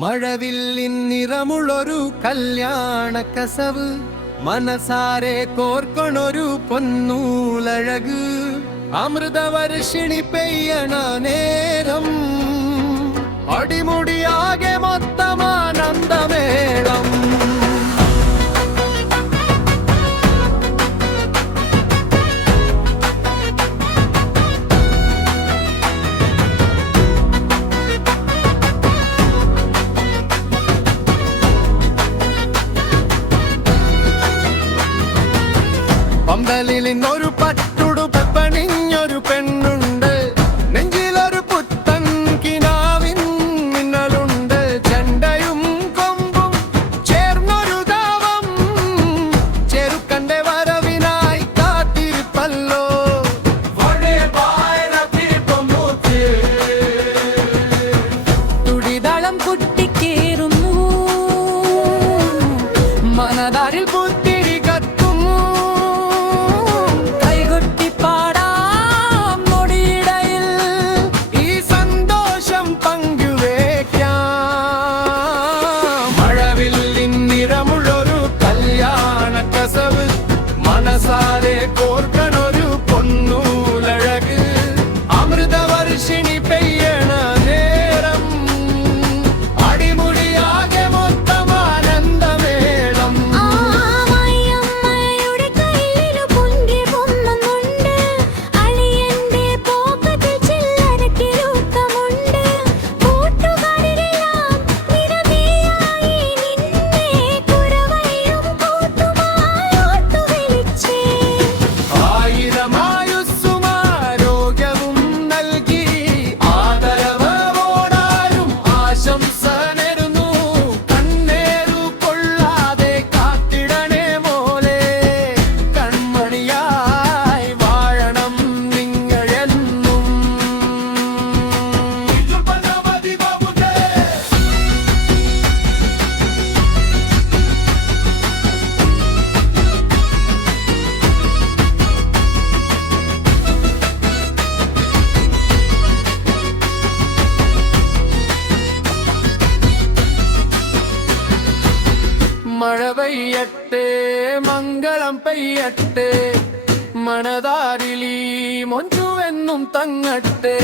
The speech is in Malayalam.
മഴവില്ലിൻ നിറമുള്ളൊരു കല്യാണ കസവ് മനസാരെ കോർക്കൊണൊരു പൊന്നൂലഴക് അമൃതവർഷിണി പെയ്യണ നേരം അടിമുടിയാകെ മൊത്തമാനന്ദമേളം പന്തലിൽ ഇന്നൊരു പട്ടുടുപ്പ് പണിഞ്ഞൊരു പെണ്ണുണ്ട് നെഞ്ചിലൊരു പുത്തൻ കിനാവിൻ മിന്നലുണ്ട് ചെണ്ടയും കൊമ്പും ചേർന്നൊരു ദാവം ചെറുക്കന്റെ വരവിനായി കാത്തിരിപ്പല്ലോ തുടിതാളം കുട്ടിക്കേറുന്നു മനതാരിൽ പുത്തിരി കത്തുന്നു മനസാരെ കോർക്കണൊരു പൊന്നൂലഴക് അമൃതവർഷിണി പെയ്യണ നേരം അടിമുടിയാകെ മൊത്തമാനന്ദമേളം മഴ പെയ്യട്ടെ മംഗളം പെയ്യട്ടെ മനതാരിലീ മൊഞ്ചുവെന്നും തങ്ങട്ടെ